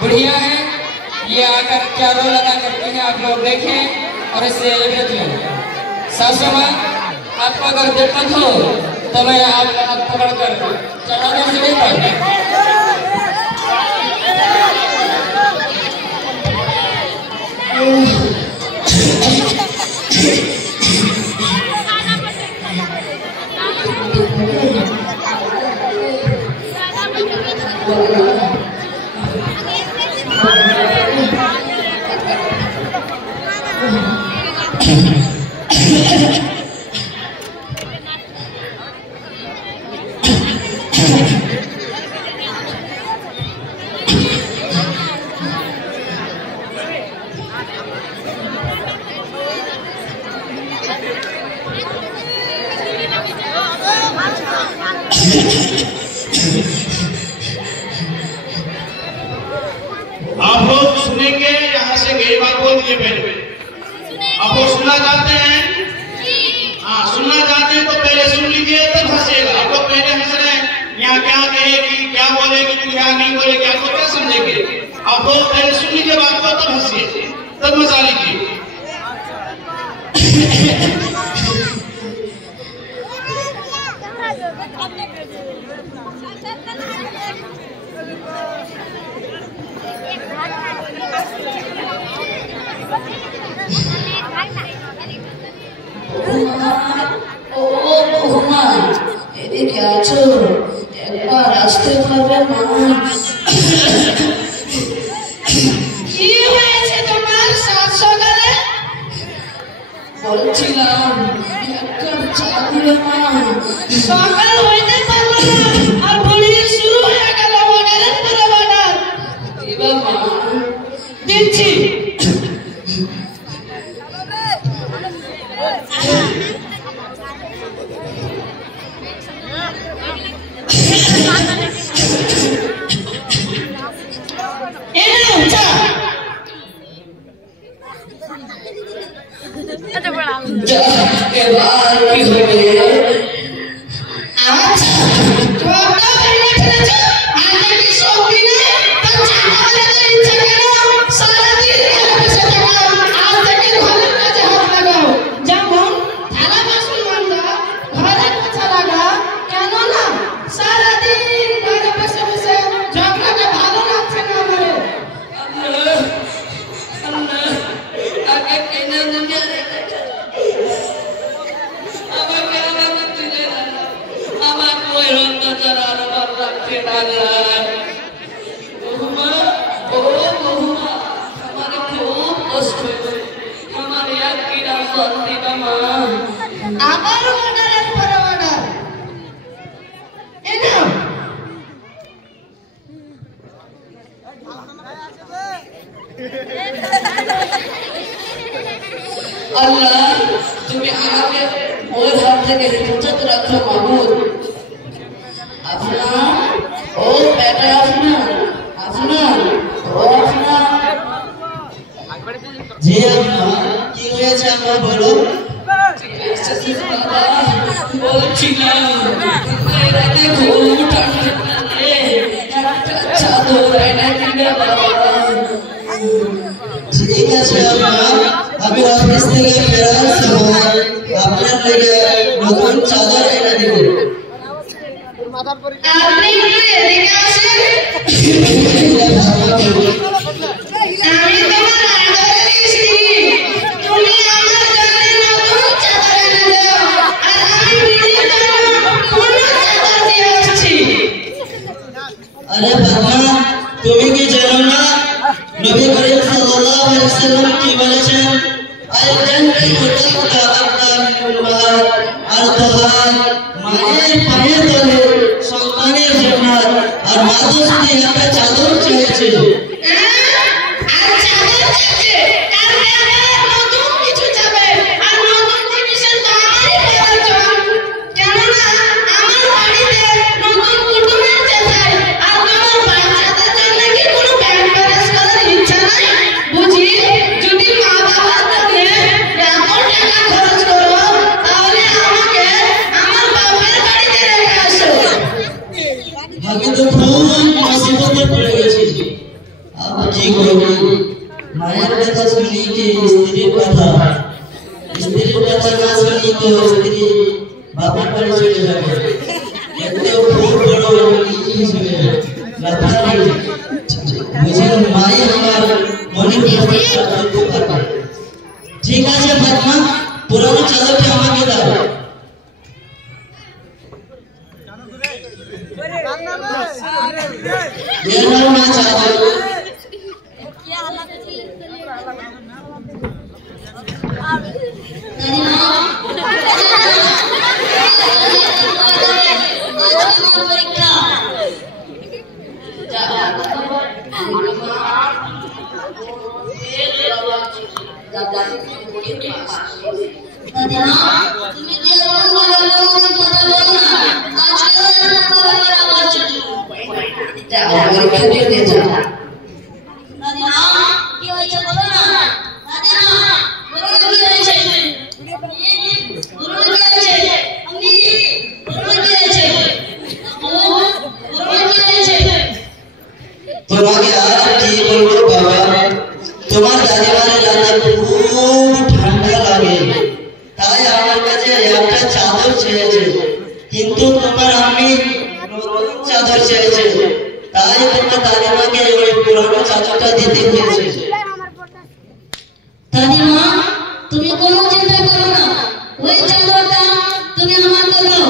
बढ़िया है। ये आकर चारों लगा करते हैं, आप लोग देखें और इससे इबरत लें। सासू माँ, आपको अगर दिक्कत हो तो मैं आपका हाथ पकड़ कर चढ़ाने से नहीं पड़ता। आप लोग सुनेंगे, यहाँ से गई बात बोल दीजिए पहले। आप लोग सुनना चाहते हैं? हाँ, सुनना चाहते हैं तो पहले सुन लीजिए तब हंसेगा। आप लोग पहले हंस रहे हैं, यहाँ क्या कहेगी, क्या बोलेगी, क्या नहीं बोलेगी, आपको क्या समझेंगे? आप लोग पहले सुन लीजिए बात को तब हंसिए, तब मजा लीजिए। এদিকে আছো, একবার আসতে পারবে মা? কি হয়েছে তোমার সাত সকালে? বলছিলাম এক কাপ চা দিবে মা। সকাল হইতে পারলো না আর বলি শুরু হয়ে গেল অর্ডারের পরে অর্ডার। দিবা মা? দিচ্ছি। আল্লাহ, তুমি আমাকে ওই হাত থেকে হেফাজত রাখো মাবুদ। আফনান, ও বেটা আফনান, আফনান, ও আফনান। জি আম্মা, কি হয়েছে আম্মা বলো? বলছিলাম রাতে ঘুম টানতে একটা চাদর এনে দিবে বাবা। ঠিক আছে আম্মা, আমি অফিস থেকে ফেরার সময় আপনার লেগে নতুন চাদর এনে দিব। আপনি এদিকে আসেন। আমি তোমার আদরের স্ত্রী, তুমি আমার জন্য নতুন চাদর এনে দাও আর আমি নিজের জন্য পুরনো চাদর দিয়ে আসছি। আরে বাবা, তুমি কি জানো না নবী করিম সাল্লাল্লাহু আলাইহি ওয়াসাল্লাম কি বলেছেন? মায়ের পায়ের তলে সন্তানের জান্নাত আর মা তো শুধু একটা চাদর চেয়েছে। আমি তো খুব মুসিবতে পড়ে গেছি। কি করবি মায়ের কথা শুনি কি স্ত্রীর কথা না শুনি তো স্ত্রী বাপের বাড়ি চলে যাবে এত খুব বড় হিসেবে লাফারি বুঝলেন মাই আমার মনের কষ্ট করতে পারে ঠিক আছে ফাতেমা পুরানো চাদরটি আমাকে দাও ये नाम ना चादर क्या हालत थी তোমাকে আর কি বলবো বাবা তোমার দাদিমার রাতে খুব ঠান্ডা লাগে তাই আমার কাছে একটা চাদর চেয়েছে কিন্তু তোমার আমি নতুন চাদর চেয়েছে তাই তোমার দাদিমাকে ওই পুরনো চাদরটা দিতে হয়েছে দাদিমা তুমি কোনো চিন্তা করো না ওই চাদরটা তুমি আমাকে দাও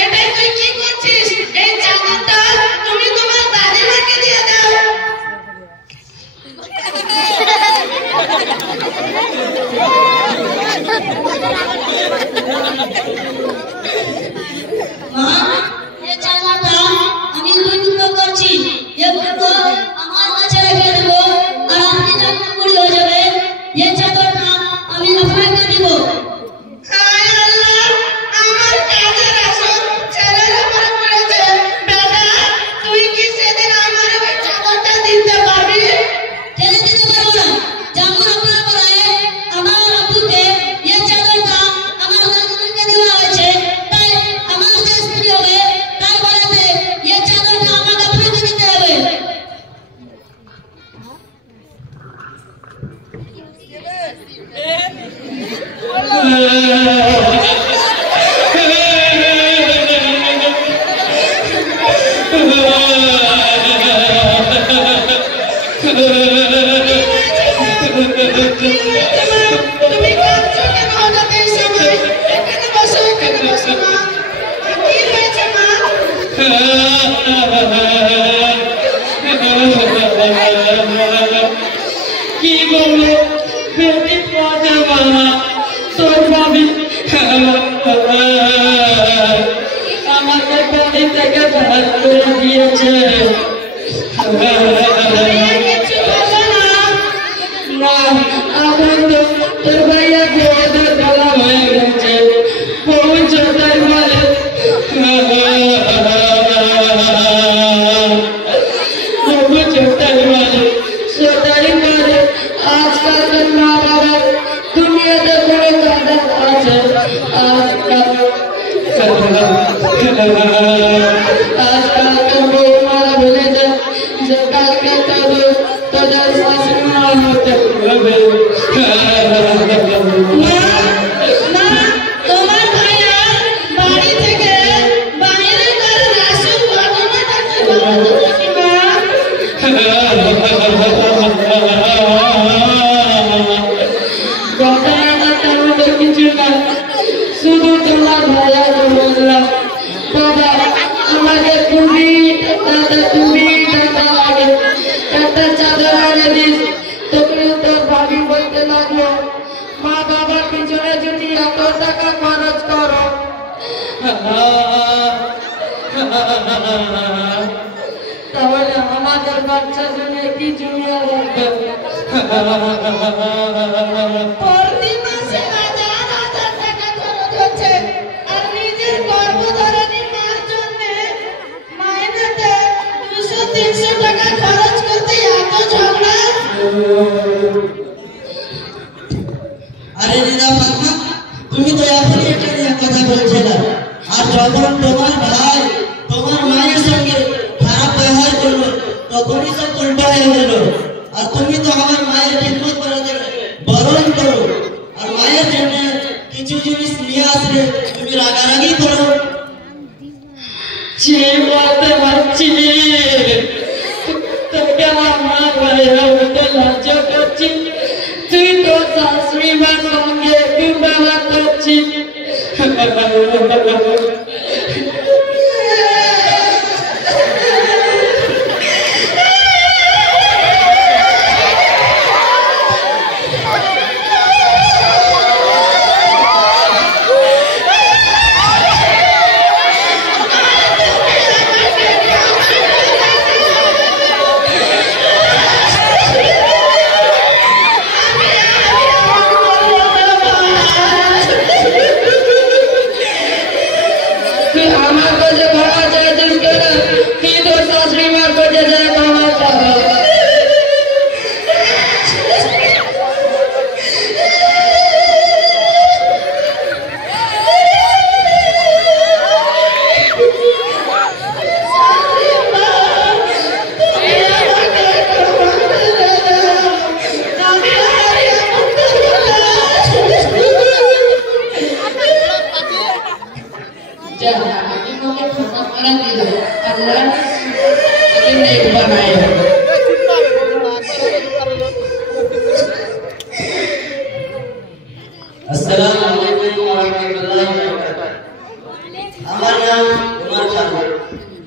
এটাই তুই কি করছিস এই চাদরটা তুমি তোমার দাদিমাকে দিয়ে দাও মা এই চাদরটা আমি দুটো করছি একটু আমার কাছে রেখে দেব আর আপনি যখন বুড়ি হয়ে যাবে এই চাদরটা আমি আপনাকে দিব হায় আল্লাহ আমার কাজের আসর ছেলের উপরে পড়েছে বেটা তুই কি সেদিন আমার ওই চাদরটা দিতে পারবি কেন দিতে পারবো না যেমন আপনারা বলে আমার আব্বুকে এই চাদরটা আমার দাদিমাকে দেওয়া হয়েছে তাই আমার যে স্ত্রী হবে তাই বলেছে এই চাদরটা আমাকে আপনাকে দিতে হবে তুমি কাঁদছো কেন হঠাৎ এই সময় এখানে বসো মা কি হয়েছে মা কি বলবো বেটি পথে বাবা তোর ভাবি আমাকে বাড়ি থেকে বের করে দিয়েছে না আমার তো তোর ভাইয়া গোদের গলা হয়ে গেছে পৌঁছাতে বলে सोतारी मारे आजकल के माँ बाप दुनिया के बड़े कादर आजकल के वो मारा बोले जो काल के तो दर सासू माँ होते তোমার ভাইয়া বাড়ি থেকে বাইরে করে রাসু ঘটনাটা কি বলতে ঘটনাটা তেমন কিছু না শুধু তোমার ভাইয়াকে বললাম বাবা আমাকে তুমি লাগে একটা চাদর আনে দিস তোকে তোর ভাবি বলতে লাগলো মা বাবার পিছনে যদি এত টাকা খরচ করো তাহলে আমাদের বাচ্চা জন্য কি জমিয়া লাগবে প্রতি মাসে হাজার হাজার টাকা খরচ হচ্ছে আর নিজের গর্ভধারণী মার জন্য মাইনেতে 200-300 টাকা খরচ করতে এত ঝগড়া अरे रीना फातिमा তুমি তো এখনই এটা নিয়ে কথা বলছিলে আর যখন তোমার ভাই তোমার মায়ের সঙ্গে খারাপ ব্যবহার করলো তখনই সব উল্টো হয়ে গেল। আর তুমি তো আমার মায়ের খিদমত করে দেবে, বরণ করো, আর মায়ের জন্য কিছু জিনিস নিয়ে আসলে তুমি রাগারাগি করো। যে বলতে পারছি তোকে আমার মা বলে বলতে লজ্জা করছি, তুই তো শাশুড়ি মার সঙ্গে ব্যবহার করছিস।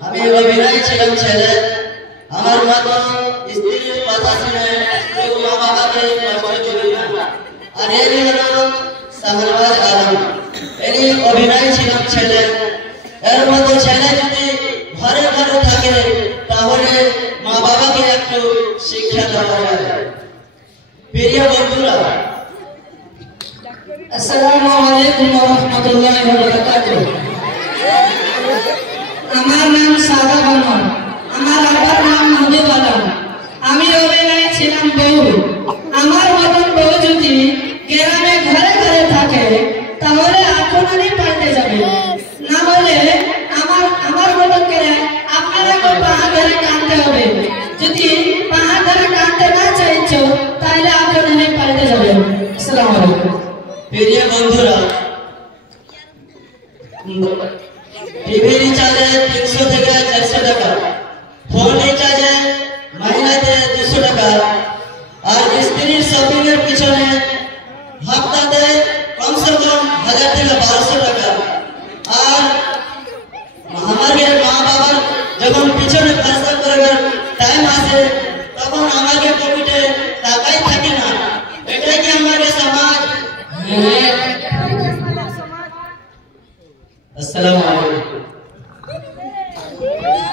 আমি অভিনয় ছিলাম ছেলে, আমার মা তো স্ত্রীর কথা শুনে মা বাবাকে কষ্ট দিল না। আর এই হলো শাহনওয়াজ আলম, এরই অভিনয় ছিলাম ছেলে। এর মতো ছেলে যদি ঘরে ঘরে থাকে তাহলে মা বাবাকে একটু শিক্ষা দেওয়া যায়। প্রিয় বন্ধুরা, আসসালামু আলাইকুম ওয়া রাহমাতুল্লাহি ওয়া বারাকাতুহু। আমার নাম সাদা বর্মন, আমার আব্বার নাম মাহবুব আলম। আমি অভিনয়ে ছিলাম বউ। আমার মতন বউ যদি গ্রামে ঘরে ঘরে থাকে তাহলে আপনারই পাল্টে যাবে, না হলে আমার মতন করে আপনাদেরকে পাহা ধরে কাঁদতে হবে। যদি পাহা ধরে কাঁদতে না চাইছো তাহলে আপনারই পাল্টে যাবে। আসসালামু আলাইকুম। প্রিয় বন্ধুরা, টিভি রিচার্জে 300 থেকে 400 টাকা, ফোন রিচার্জে মহিনাতে 200 টাকা, আর স্ত্রীর শপিং এর পিছনে হপ্তাতে কমসে কম 1000 থেকে 1200 টাকা। আর আমাদের মা বাবার যখন পিছনে খরচা করবার টাইম আসে তখন আমাদের পকেটে টাকাই থাকে না। এটাই কি আমাদের সমাজ? আসসালামু আলাইকুম।